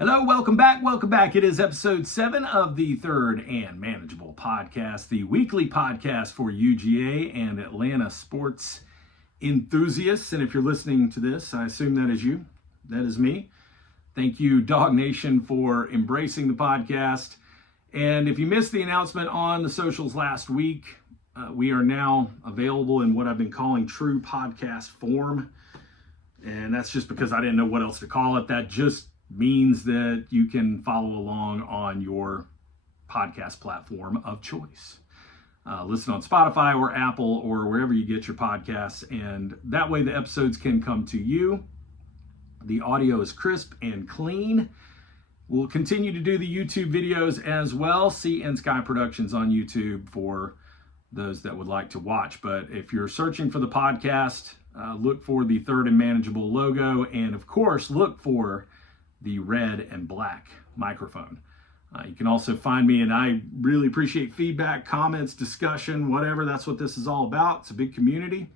Hello, welcome back. Welcome back. It is episode 7 of the Third and Manageable podcast, the weekly podcast for UGA and Atlanta sports enthusiasts. And if you're listening to this, I assume that is you. That is me. Thank you, Dog Nation, for embracing the podcast. And if you missed the announcement on the socials last week, we are now available in what I've been calling true podcast form. And that's just because I didn't know what else to call it. That just means that you can follow along on your podcast platform of choice. Listen on Spotify or Apple or wherever you get your podcasts, and that way the episodes can come to you. The audio is crisp and clean. We'll continue to do the YouTube videos as well. Sea&Sky Productions on YouTube for those that would like to watch. But if you're searching for the podcast, look for the Third and Manageable logo, and of course look for the red and black microphone. You can also find me, and I really appreciate feedback, comments, discussion, whatever. That's what this is all about. It's a big community.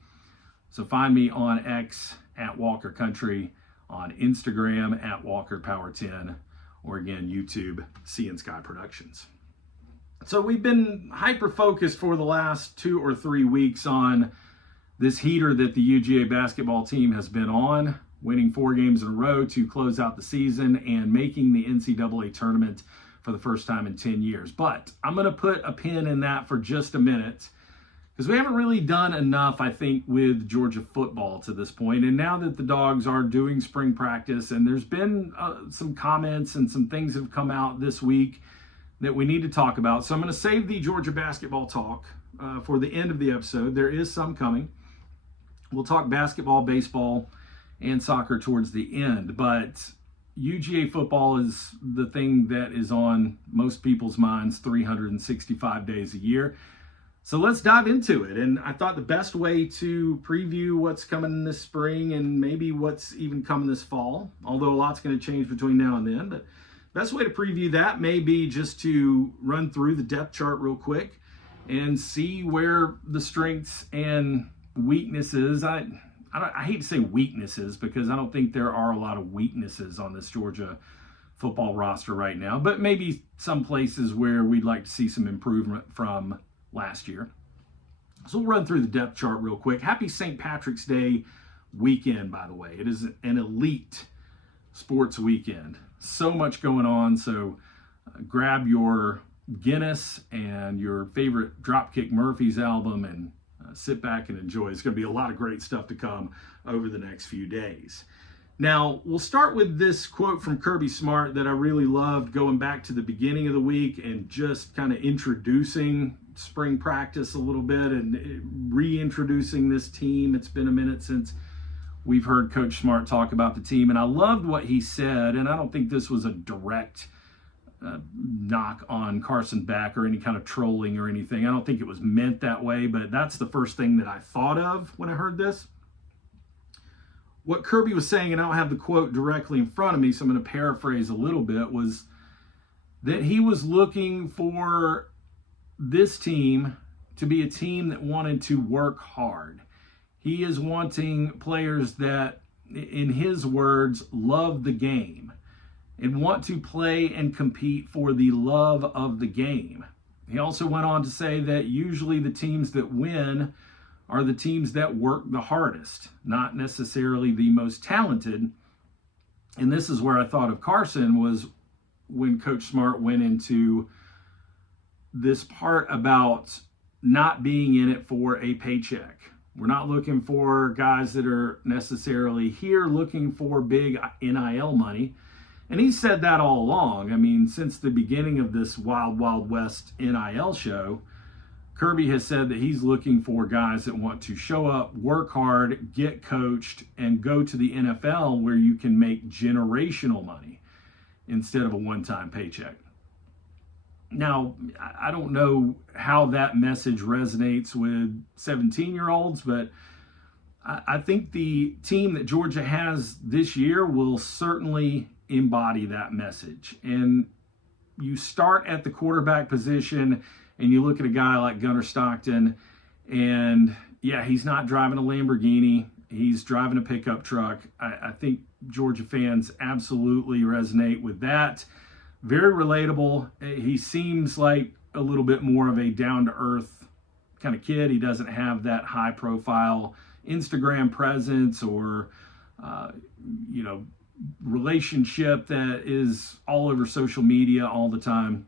So find me on X at Walker Country, on Instagram at Walker Power 10, or again, YouTube, Sea&Sky Productions. So we've been hyper-focused for the last 2 or 3 weeks on this heater that the UGA basketball team has been on, winning 4 games in a row to close out the season and making the NCAA Tournament for the first time in 10 years. But I'm going to put a pin in that for just a minute because we haven't really done enough, I think, with Georgia football to this point. And now that the Dogs are doing spring practice, and there's been some comments and some things that have come out this week that we need to talk about. So I'm going to save the Georgia basketball talk for the end of the episode. There is some coming. We'll talk basketball, baseball, and soccer towards the end, but UGA football is the thing that is on most people's minds 365 days a year. So let's dive into it. And I thought the best way to preview what's coming this spring and maybe what's even coming this fall, although a lot's going to change between now and then, but best way to preview that may be just to run through the depth chart real quick and see where the strengths and weaknesses, I hate to say weaknesses because I don't think there are a lot of weaknesses on this Georgia football roster right now, but maybe some places where we'd like to see some improvement from last year. So we'll run through the depth chart real quick. Happy St. Patrick's Day weekend, by the way. It is an elite sports weekend. So much going on, so grab your Guinness and your favorite Dropkick Murphys album and sit back and enjoy. It's going to be a lot of great stuff to come over the next few days. Now, we'll start with this quote from Kirby Smart that I really loved, going back to the beginning of the week and just kind of introducing spring practice a little bit and reintroducing this team. It's been a minute since we've heard Coach Smart talk about the team, and I loved what he said, and I don't think this was a direct knock on Carson Beck or any kind of trolling or anything. I don't think it was meant that way, but that's the first thing that I thought of when I heard this. What Kirby was saying, and I don't have the quote directly in front of me, so I'm going to paraphrase a little bit, was that he was looking for this team to be a team that wanted to work hard. He is wanting players that, in his words, love the game and want to play and compete for the love of the game. He also went on to say that usually the teams that win are the teams that work the hardest, not necessarily the most talented. And this is where I thought of Carson, was when Coach Smart went into this part about not being in it for a paycheck. We're not looking for guys that are necessarily here looking for big NIL money. And he said that all along. I mean, since the beginning of this Wild Wild West NIL show, Kirby has said that he's looking for guys that want to show up, work hard, get coached, and go to the NFL where you can make generational money instead of a one-time paycheck. Now, I don't know how that message resonates with 17-year-olds, but I think the team that Georgia has this year will certainly embody that message. And you start at the quarterback position and you look at a guy like Gunnar Stockton, and yeah, he's not driving a Lamborghini. He's driving a pickup truck. I think Georgia fans absolutely resonate with that. Very relatable. He seems like a little bit more of a down-to-earth kind of kid. He doesn't have that high-profile Instagram presence or, relationship that is all over social media all the time.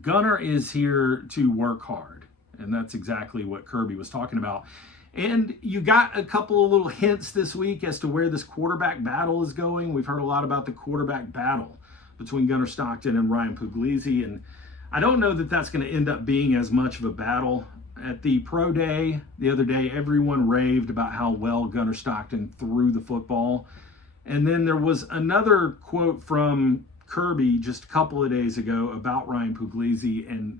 Gunner is here to work hard, and that's exactly what Kirby was talking about. And you got a couple of little hints this week as to where this quarterback battle is going. We've heard a lot about the quarterback battle between Gunner Stockton and Ryan Puglisi, and I don't know that that's going to end up being as much of a battle. At the pro day the other day, everyone raved about how well Gunner Stockton threw the football. And then there was another quote from Kirby just a couple of days ago about Ryan Puglisi. And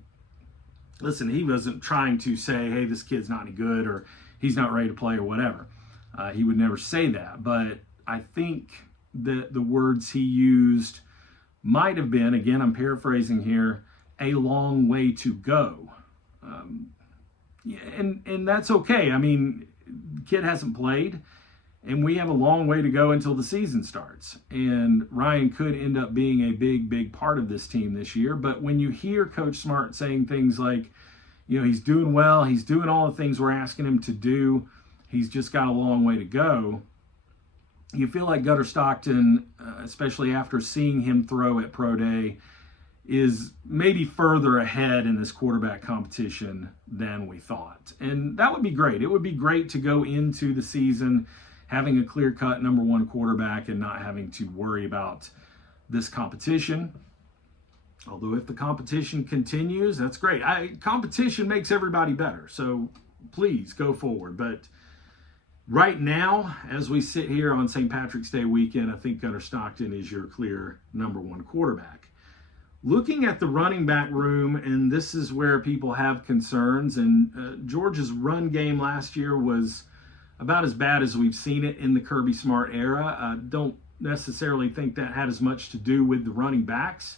listen, he wasn't trying to say, hey, this kid's not any good or he's not ready to play or whatever. He would never say that. But I think that the words he used might have been, again, I'm paraphrasing here, a long way to go. And that's okay. I mean, the kid hasn't played, and we have a long way to go until the season starts. And Ryan could end up being a big, big part of this team this year. But when you hear Coach Smart saying things like, he's doing well, he's doing all the things we're asking him to do, he's just got a long way to go, you feel like Gunner Stockton, especially after seeing him throw at Pro Day, is maybe further ahead in this quarterback competition than we thought. And that would be great. It would be great to go into the season having a clear-cut number one quarterback and not having to worry about this competition. Although if the competition continues, that's great. Competition makes everybody better, so please go forward. But right now, as we sit here on St. Patrick's Day weekend, I think Gunner Stockton is your clear number one quarterback. Looking at the running back room, and this is where people have concerns, and Georgia's run game last year was about as bad as we've seen it in the Kirby Smart era. I don't necessarily think that had as much to do with the running backs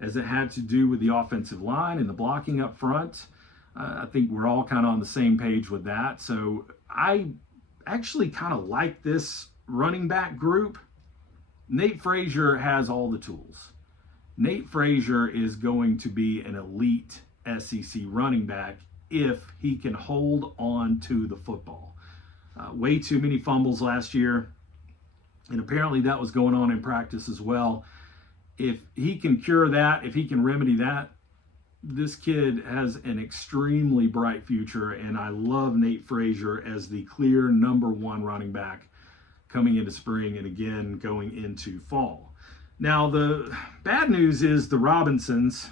as it had to do with the offensive line and the blocking up front. I think we're all kind of on the same page with that. So I actually kind of like this running back group. Nate Frazier has all the tools. Nate Frazier is going to be an elite SEC running back if he can hold on to the football. Way too many fumbles last year, and apparently that was going on in practice as well. If he can cure that, if he can remedy that, this kid has an extremely bright future, and I love Nate Frazier as the clear number one running back coming into spring and again going into fall. Now, the bad news is the Robinsons,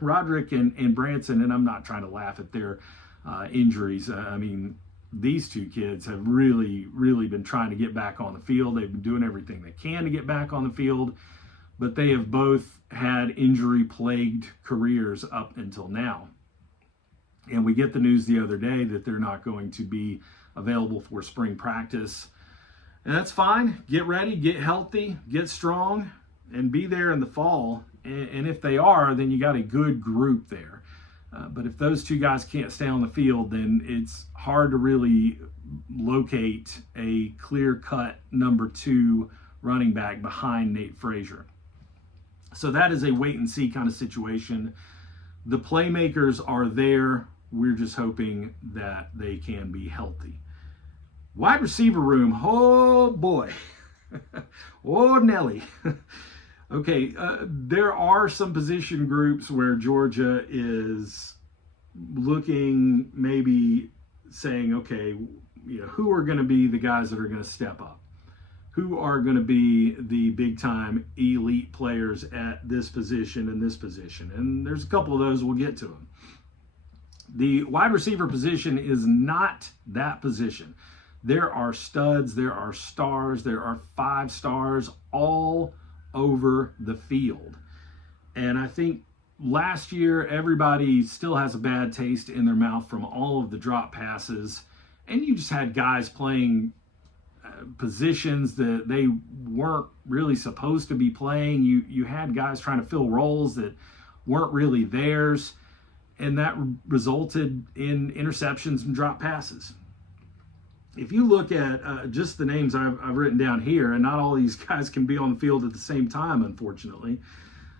Roderick and Branson, and I'm not trying to laugh at their injuries. I mean, these two kids have really, really been trying to get back on the field. They've been doing everything they can to get back on the field, but they have both had injury-plagued careers up until now. And we get the news the other day that they're not going to be available for spring practice. And that's fine. Get ready, get healthy, get strong, and be there in the fall. And if they are, then you got a good group there. But if those two guys can't stay on the field, then it's hard to really locate a clear-cut number two running back behind Nate Frazier. So that is a wait-and-see kind of situation. The playmakers are there. We're just hoping that they can be healthy. Wide receiver room, oh boy, oh Nelly. Okay, there are some position groups where Georgia is looking, maybe saying, okay, who are going to be the guys that are going to step up? Who are going to be the big-time elite players at this position and this position? And there's a couple of those, we'll get to them. The wide receiver position is not that position. There are studs, there are stars, there are 5 stars all over the field. And I think last year, everybody still has a bad taste in their mouth from all of the drop passes. And you just had guys playing positions that they weren't really supposed to be playing. You had guys trying to fill roles that weren't really theirs. And that resulted in interceptions and drop passes. if you look at just the names I've written down here, and not all these guys can be on the field at the same time, unfortunately,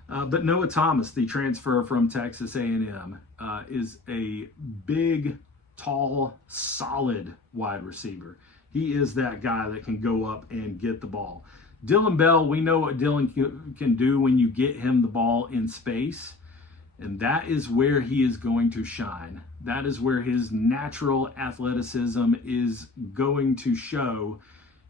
but Noah Thomas, the transfer from Texas A&M, is a big, tall, solid wide receiver. He is that guy that can go up and get the ball. Dylan Bell, we know what Dylan can do when you get him the ball in space, and that is where he is going to shine. That is where his natural athleticism is going to show,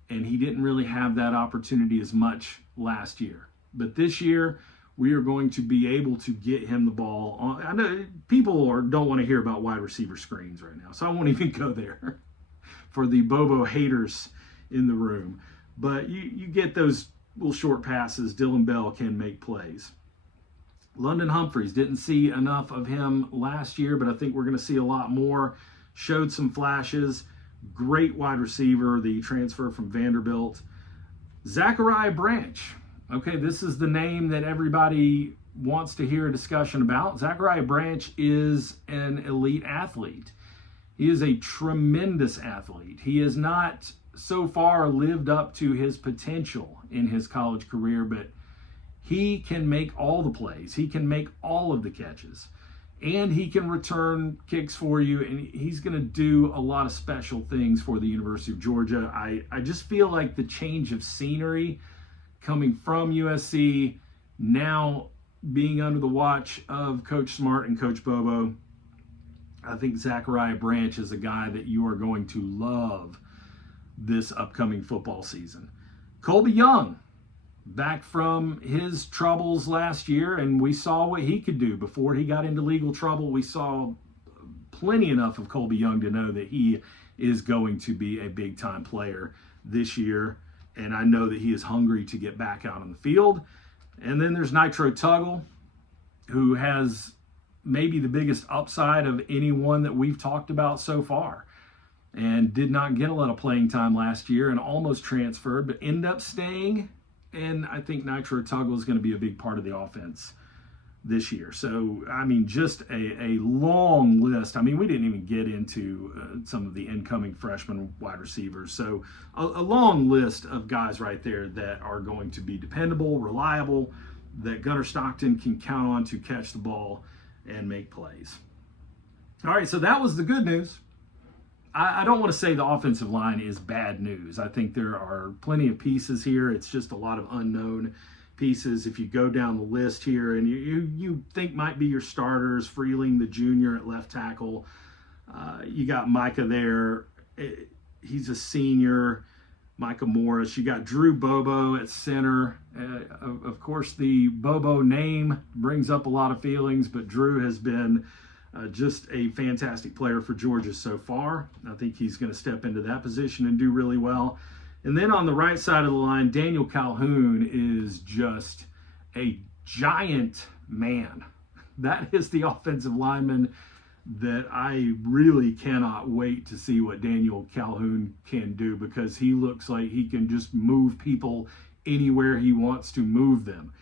and he didn't really have that opportunity as much last year. But this year, we are going to be able to get him the ball. I know people don't want to hear about wide receiver screens right now, so I won't even go there for the Bobo haters in the room. But you get those little short passes. Dylan Bell can make plays. London Humphreys, didn't see enough of him last year, but I think we're going to see a lot more. Showed some flashes. Great wide receiver, the transfer from Vanderbilt. Zachariah Branch. Okay, this is the name that everybody wants to hear a discussion about. Zachariah Branch is an elite athlete. He is a tremendous athlete. He has not so far lived up to his potential in his college career, but he can make all the plays. He can make all of the catches. And he can return kicks for you, and he's going to do a lot of special things for the University of Georgia. I just feel like the change of scenery coming from USC, now being under the watch of Coach Smart and Coach Bobo, I think Zachariah Branch is a guy that you are going to love this upcoming football season. Colby Young, back from his troubles last year, and we saw what he could do before he got into legal trouble. We saw plenty enough of Colby Young to know that he is going to be a big-time player this year, and I know that he is hungry to get back out on the field. And then there's Nitro Tuggle, who has maybe the biggest upside of anyone that we've talked about so far, and did not get a lot of playing time last year and almost transferred, but ended up staying. And I think Nitro Tuggle is going to be a big part of the offense this year. So, I mean, just a long list. I mean, we didn't even get into some of the incoming freshman wide receivers. So, a long list of guys right there that are going to be dependable, reliable, that Gunnar Stockton can count on to catch the ball and make plays. All right, so that was the good news. I don't want to say the offensive line is bad news. I think there are plenty of pieces here. It's just a lot of unknown pieces. If you go down the list here and you think might be your starters, Freeling, the junior at left tackle. You got Micah there. He's a senior. Micah Morris. You got Drew Bobo at center. Of course, the Bobo name brings up a lot of feelings, but Drew has been just a fantastic player for Georgia so far. I think he's going to step into that position and do really well. And then on the right side of the line, Daniel Calhoun is just a giant man. That is the offensive lineman that I really cannot wait to see what Daniel Calhoun can do, because he looks like he can just move people anywhere he wants to move them.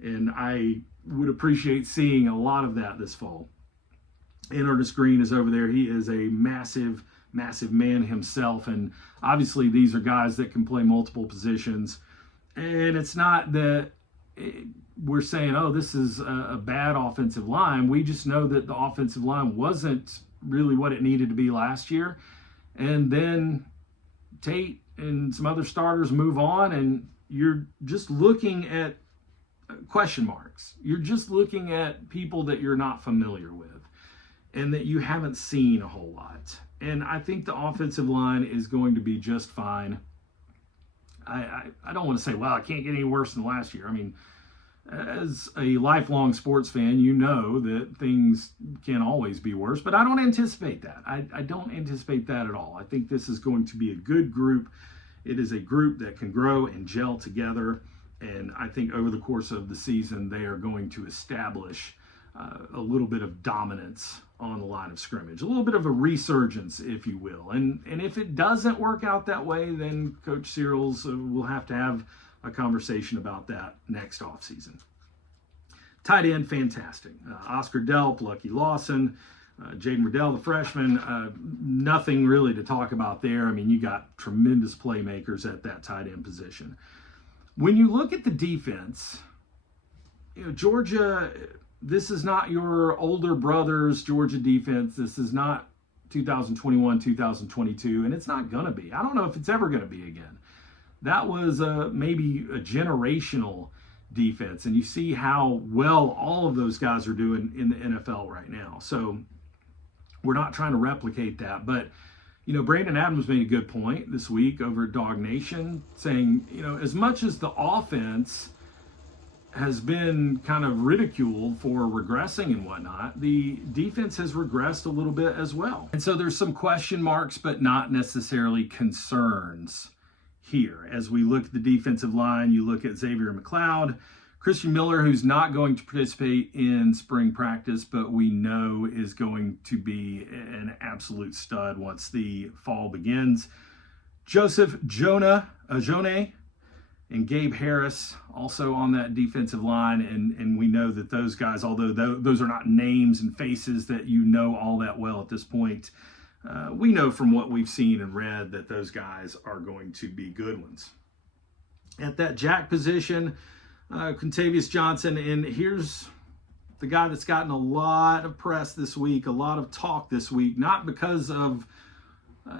And I would appreciate seeing a lot of that this fall. Ernest Green is over there. He is a massive, massive man himself. And obviously these are guys that can play multiple positions. And it's not that we're saying, oh, this is a bad offensive line. We just know that the offensive line wasn't really what it needed to be last year. And then Tate and some other starters move on, and you're just looking at question marks. You're just looking at people that you're not familiar with and that you haven't seen a whole lot. And I think the offensive line is going to be just fine. I don't want to say, well, it can't get any worse than last year. I mean, as a lifelong sports fan, you know that things can always be worse, but I don't anticipate that. I don't anticipate that at all. I think this is going to be a good group. It is a group that can grow and gel together, and I think over the course of the season, they are going to establish a little bit of dominance on the line of scrimmage, a little bit of a resurgence, if you will. And if it doesn't work out that way, then Coach Searles will have to have a conversation about that next offseason. Tight end, fantastic. Oscar Delp, Lucky Lawson, Jaden Riddell, the freshman, nothing really to talk about there. I mean, you got tremendous playmakers at that tight end position. When you look at the defense, Georgia, this is not your older brother's Georgia defense. This is not 2021, 2022, and it's not going to be. I don't know if it's ever going to be again. That was maybe a generational defense, and you see how well all of those guys are doing in the NFL right now. So we're not trying to replicate that, but Brandon Adams made a good point this week over at Dog Nation, saying, as much as the offense has been kind of ridiculed for regressing and whatnot, the defense has regressed a little bit as well. And so there's some question marks, but not necessarily concerns here. As we look at the defensive line, you look at Xavier McLeod, Christian Miller, who's not going to participate in spring practice, but we know is going to be an absolute stud once the fall begins. Joseph Jone and Gabe Harris also on that defensive line, and we know that those guys, although those are not names and faces that all that well at this point, we know from what we've seen and read that those guys are going to be good ones. At that jack position, Quintavious Johnson, and here's the guy that's gotten a lot of press this week, a lot of talk this week, not because of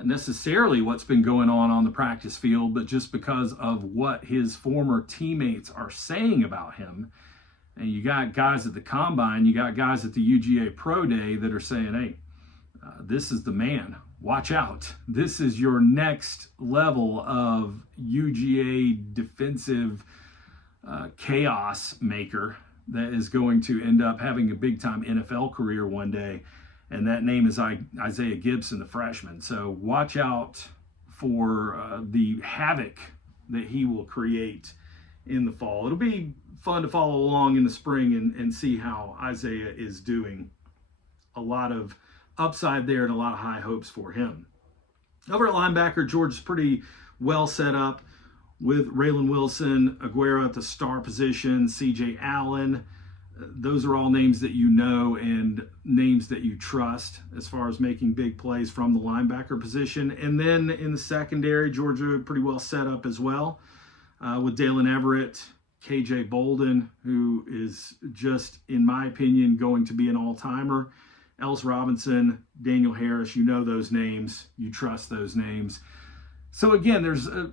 necessarily what's been going on the practice field, but just because of what his former teammates are saying about him. And you got guys at the Combine, you got guys at the UGA Pro Day that are saying, hey, this is the man. Watch out. This is your next level of UGA defensive chaos maker that is going to end up having a big-time NFL career one day. And that name is Isaiah Gibson, the freshman. So watch out for the havoc that he will create in the fall. It'll be fun to follow along in the spring and see how Isaiah is doing. A lot of upside there and a lot of high hopes for him. Over at linebacker, Georgia's pretty well set up with Raylan Wilson, Aguero at the star position, C.J. Allen. Those are all names that you know and names that you trust as far as making big plays from the linebacker position. And then in the secondary, Georgia pretty well set up as well with Dalen Everett, K.J. Bolden, who is just, in my opinion, going to be an all-timer. Ellis Robinson, Daniel Harris, you know those names. You trust those names. So again, there's a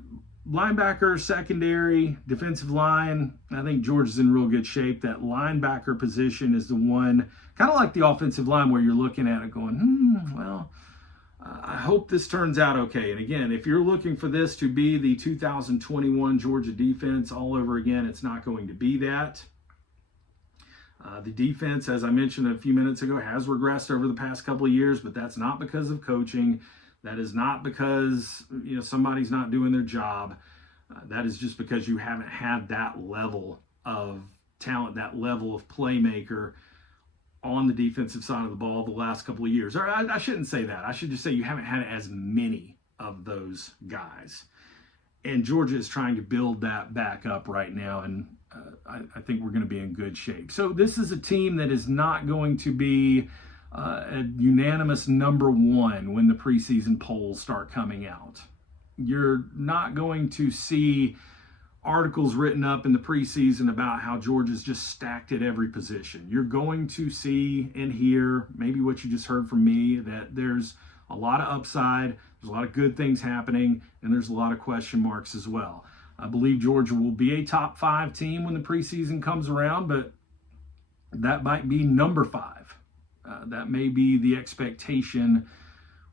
linebacker, secondary, defensive line. I think Georgia's in real good shape. That linebacker position is the one, kind of like the offensive line, where you're looking at it going, I hope this turns out okay. And again, if you're looking for this to be the 2021 Georgia defense all over again, it's not going to be that. The defense, as I mentioned a few minutes ago, has regressed over the past couple of years, but that's not because of coaching. That is not because somebody's not doing their job. That is just because you haven't had that level of talent, that level of playmaker on the defensive side of the ball the last couple of years. Or I shouldn't say that. I should just say you haven't had as many of those guys. And Georgia is trying to build that back up right now, and I think we're going to be in good shape. So this is a team that is not going to be a unanimous number one when the preseason polls start coming out. You're not going to see articles written up in the preseason about how Georgia's just stacked at every position. You're going to see and hear maybe what you just heard from me, that there's a lot of upside, there's a lot of good things happening, and there's a lot of question marks as well. I believe Georgia will be a top 5 team when the preseason comes around, but that might be number 5. That may be the expectation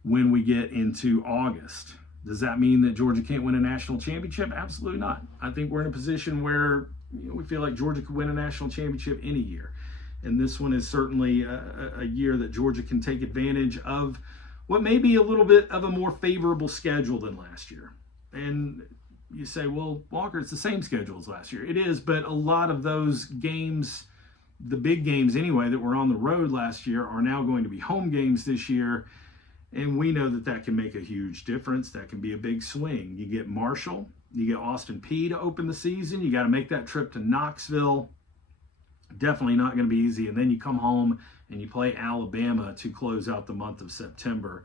when we get into August. Does that mean that Georgia can't win a national championship? Absolutely not. I think we're in a position where we feel like Georgia could win a national championship any year. And this one is certainly a year that Georgia can take advantage of what may be a little bit of a more favorable schedule than last year. And you say, well, Walker, it's the same schedule as last year. It is, but a lot of those games, the big games anyway, that were on the road last year are now going to be home games this year. And we know that that can make a huge difference. That can be a big swing. You get Marshall, you get Austin Peay to open the season. You got to make that trip to Knoxville. Definitely not going to be easy. And then you come home and you play Alabama to close out the month of September.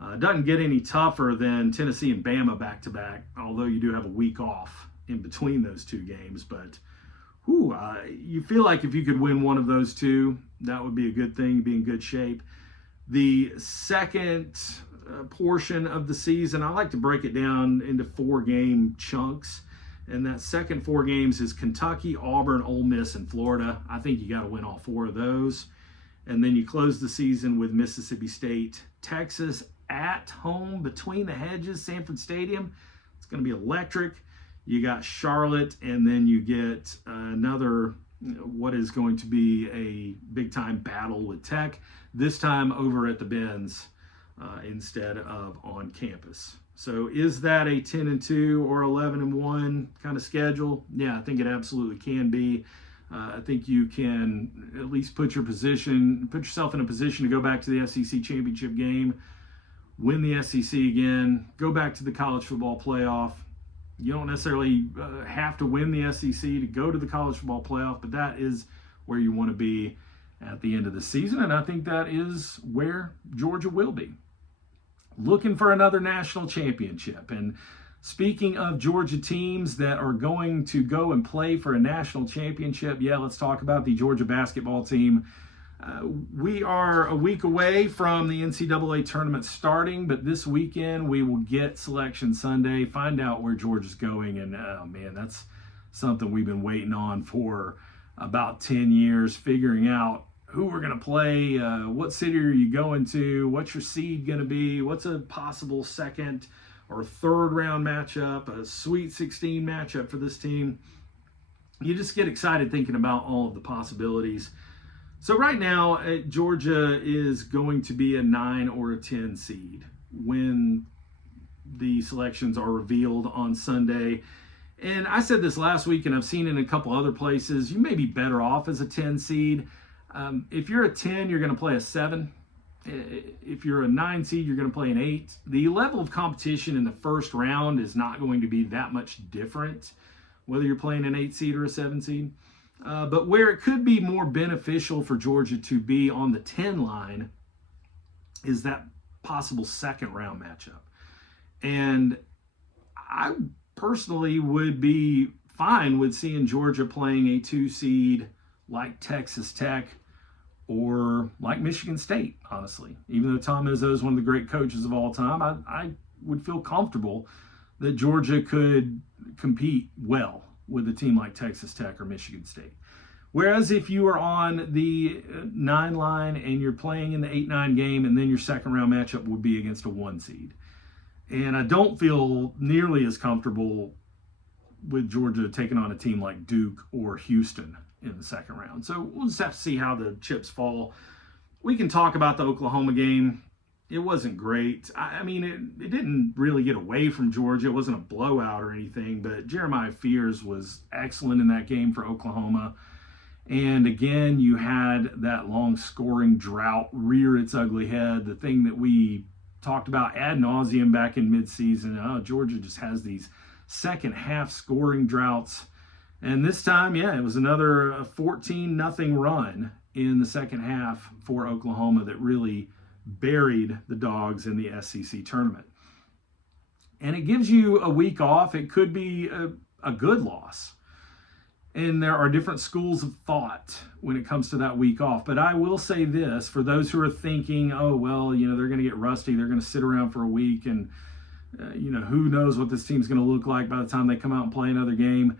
It doesn't get any tougher than Tennessee and Bama back-to-back, although you do have a week off in between those two games. But you feel like if you could win one of those two, that would be a good thing, be in good shape. The second portion of the season, I like to break it down into 4-game chunks. And that second 4 games is Kentucky, Auburn, Ole Miss, and Florida. I think you got to win all 4 of those. And then you close the season with Mississippi State, Texas at home between the hedges, Sanford Stadium. It's going to be electric. You got Charlotte, and then you get another, what is going to be a big-time battle with Tech, this time over at the Benz instead of on campus. So is that a 10-2 or 11-1 kind of schedule? Yeah, I think it absolutely can be. I think you can at least put yourself in a position to go back to the SEC championship game, win the SEC again, go back to the college football playoff. You don't necessarily have to win the SEC to go to the college football playoff, but that is where you want to be at the end of the season, and I think that is where Georgia will be. Looking for another national championship. And speaking of Georgia teams that are going to go and play for a national championship, let's talk about the Georgia basketball team. We are a week away from the NCAA tournament starting, but this weekend we will get Selection Sunday, find out where Georgia's going, and oh man, that's something we've been waiting on for about 10 years, figuring out who we're going to play, what city are you going to, what's your seed going to be, what's a possible second or third round matchup, a Sweet 16 matchup for this team. You just get excited thinking about all of the possibilities. So right now, Georgia is going to be a 9 or a 10 seed when the selections are revealed on Sunday. And I said this last week, and I've seen it in a couple other places, you may be better off as a 10 seed. If you're a 10, you're going to play a 7. If you're a 9 seed, you're going to play an 8. The level of competition in the first round is not going to be that much different, whether you're playing an 8 seed or a 7 seed. But where it could be more beneficial for Georgia to be on the 10 line is that possible second round matchup. And I personally would be fine with seeing Georgia playing a 2 seed like Texas Tech or like Michigan State, honestly. Even though Tom Izzo is one of the great coaches of all time, I would feel comfortable that Georgia could compete well with a team like Texas Tech or Michigan State. Whereas if you are on the 9 line and you're playing in the 8-9 game, and then your second round matchup would be against a 1 seed. And I don't feel nearly as comfortable with Georgia taking on a team like Duke or Houston in the second round. So we'll just have to see how the chips fall. We can talk about the Oklahoma game. It wasn't great. I mean, it didn't really get away from Georgia. It wasn't a blowout or anything, but Jeremiah Fears was excellent in that game for Oklahoma. And again, you had that long scoring drought rear its ugly head, the thing that we talked about ad nauseum back in midseason. Georgia just has these second half scoring droughts. And this time, it was another 14-0 run in the second half for Oklahoma that really buried the Dawgs in the SEC tournament. And it gives you a week off. It could be a good loss. And there are different schools of thought when it comes to that week off. But I will say this, for those who are thinking, they're going to get rusty. They're going to sit around for a week. And, who knows what this team's going to look like by the time they come out and play another game.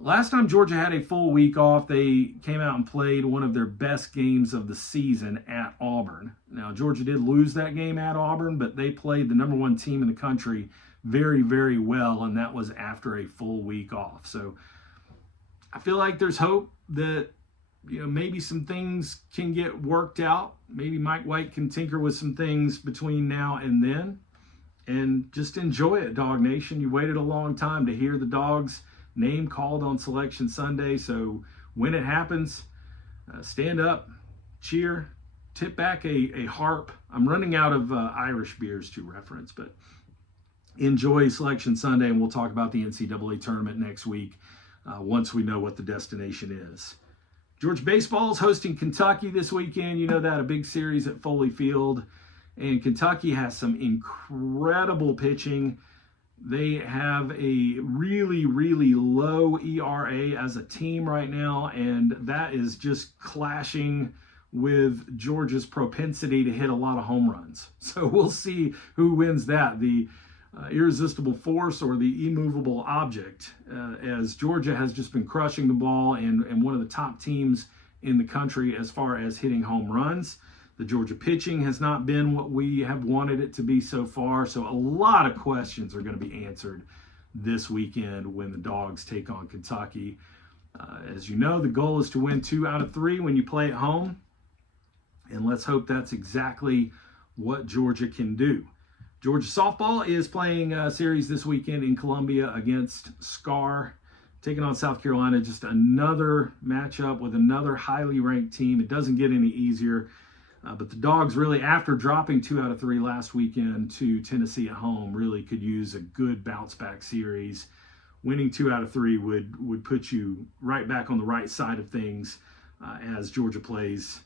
Last time Georgia had a full week off, they came out and played one of their best games of the season at Auburn. Now, Georgia did lose that game at Auburn, but they played the number 1 team in the country very, very well, and that was after a full week off. So I feel like there's hope that maybe some things can get worked out. Maybe Mike White can tinker with some things between now and then, and just enjoy it, Dog Nation. You waited a long time to hear the Dawgs name called on Selection Sunday, so when it happens, stand up, cheer, tip back a harp. I'm running out of Irish beers to reference, but enjoy Selection Sunday, and we'll talk about the NCAA tournament next week once we know what the destination is. Georgia baseball is hosting Kentucky this weekend. You know that, a big series at Foley Field. And Kentucky has some incredible pitching. They have a really, really low ERA as a team right now, and that is just clashing with Georgia's propensity to hit a lot of home runs. So we'll see who wins that, the irresistible force or the immovable object, as Georgia has just been crushing the ball and one of the top teams in the country as far as hitting home runs. The Georgia pitching has not been what we have wanted it to be so far, so a lot of questions are going to be answered this weekend when the Dawgs take on Kentucky. As you know, the goal is to win 2 out of 3 when you play at home, and let's hope that's exactly what Georgia can do. Georgia softball is playing a series this weekend in Columbia against SCAR, taking on South Carolina. Just another matchup with another highly ranked team. It doesn't get any easier. But the Dawgs really, after dropping 2 out of 3 last weekend to Tennessee at home, really could use a good bounce-back series. Winning 2 out of 3 would put you right back on the right side of things as Georgia plays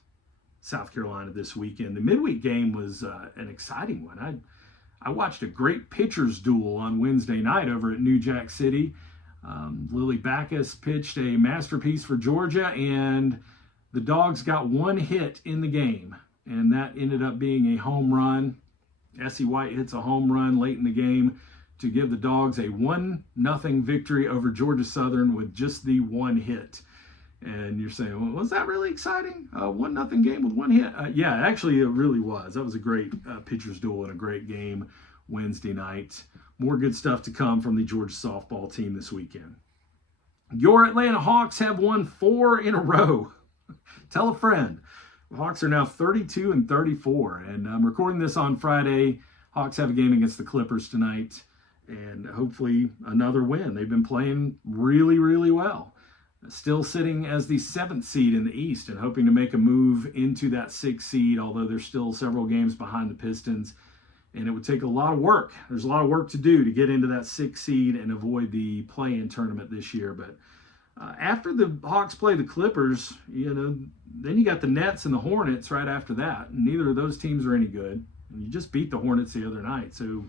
South Carolina this weekend. The midweek game was an exciting one. I watched a great pitcher's duel on Wednesday night over at New Jack City. Lily Backus pitched a masterpiece for Georgia, and the Dawgs got 1 hit in the game, and that ended up being a home run. Essie White hits a home run late in the game to give the Dawgs a 1-0 victory over Georgia Southern with just the 1 hit. And you're saying, well, was that really exciting? 1-0 game with 1 hit? Yeah, actually it really was. That was a great pitcher's duel and a great game Wednesday night. More good stuff to come from the Georgia softball team this weekend. Your Atlanta Hawks have won 4 in a row. Tell a friend. The Hawks are now 32-34, and I'm recording this on Friday. Hawks have a game against the Clippers tonight, and hopefully another win. They've been playing really, really well. Still sitting as the 7th seed in the East and hoping to make a move into that 6th seed, although they're still several games behind the Pistons. And it would take a lot of work. There's a lot of work to do to get into that 6th seed and avoid the play-in tournament this year. But after the Hawks play the Clippers, then you got the Nets and the Hornets right after that. And neither of those teams are any good. And you just beat the Hornets the other night. So,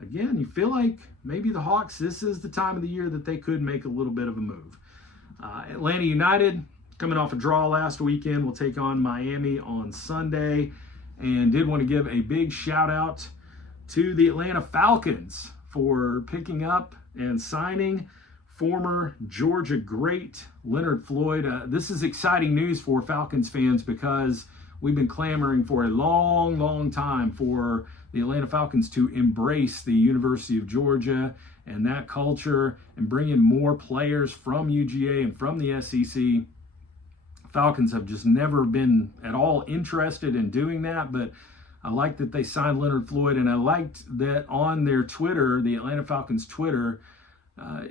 again, you feel like maybe the Hawks, this is the time of the year that they could make a little bit of a move. Atlanta United, coming off a draw last weekend, will take on Miami on Sunday. And did want to give a big shout out to the Atlanta Falcons for picking up and signing former Georgia great Leonard Floyd. This is exciting news for Falcons fans because we've been clamoring for a long, long time for the Atlanta Falcons to embrace the University of Georgia and that culture and bring in more players from UGA and from the SEC. Falcons have just never been at all interested in doing that, but I like that they signed Leonard Floyd, and I liked that on their Twitter, the Atlanta Falcons Twitter,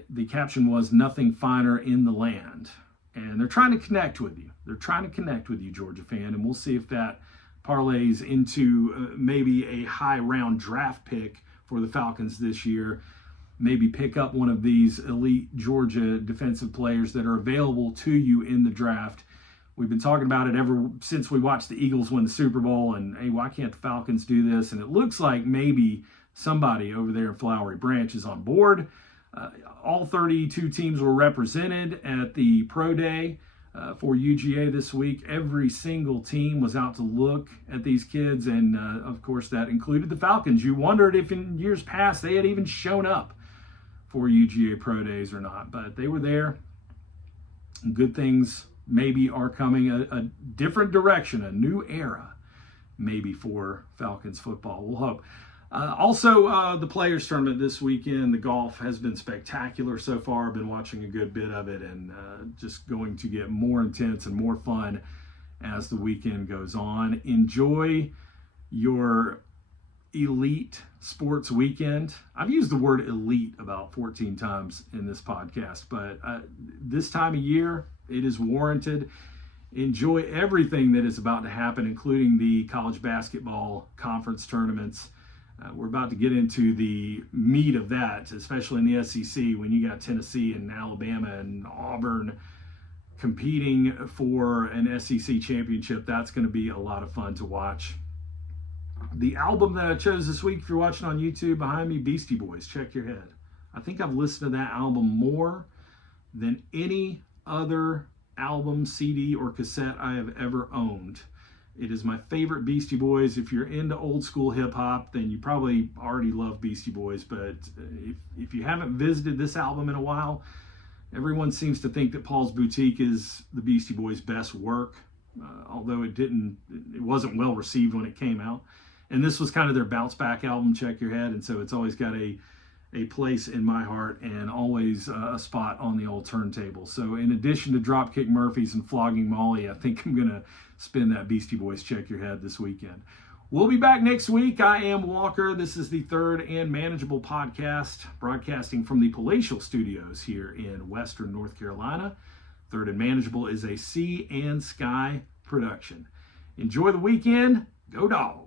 the caption was "Nothing finer in the land." And they're trying to connect with you. They're trying to connect with you, Georgia fan, and we'll see if that parlays into maybe a high round draft pick for the Falcons this year. Maybe pick up one of these elite Georgia defensive players that are available to you in the draft. We've been talking about it ever since we watched the Eagles win the Super Bowl, and hey, why can't the Falcons do this? And it looks like maybe somebody over there in Flowery Branch is on board. All 32 teams were represented at the Pro Day for UGA this week. Every single team was out to look at these kids, and of course that included the Falcons. You wondered if in years past they had even shown up for UGA Pro Days or not, but they were there. Good things maybe are coming, a different direction, a new era maybe for Falcons football. We'll hope. Also, the Players Tournament this weekend, the golf has been spectacular so far. I've been watching a good bit of it, and just going to get more intense and more fun as the weekend goes on. Enjoy your elite sports weekend. I've used the word elite about 14 times in this podcast, but this time of year, it is warranted. Enjoy everything that is about to happen, including the college basketball conference tournaments. We're about to get into the meat of that, especially in the SEC when you got Tennessee and Alabama and Auburn competing for an SEC championship. That's going to be a lot of fun to watch. The album that I chose this week, if you're watching on YouTube behind me, Beastie Boys, Check Your Head. I think I've listened to that album more than any other album, CD, or cassette I have ever owned. It is my favorite Beastie Boys. If you're into old school hip hop, then you probably already love Beastie Boys. But if you haven't visited this album in a while, everyone seems to think that Paul's Boutique is the Beastie Boys' best work, although it wasn't well received when it came out. And this was kind of their bounce back album, Check Your Head. And so it's always got a place in my heart and always a spot on the old turntable. So in addition to Dropkick Murphys and Flogging Molly, I think I'm going to spin that Beastie Boys Check Your Head this weekend. We'll be back next week. I am Walker. This is the Third and Manageable podcast, broadcasting from the Palatial Studios here in Western North Carolina. Third and Manageable is a Sea&Sky production. Enjoy the weekend. Go Dawgs.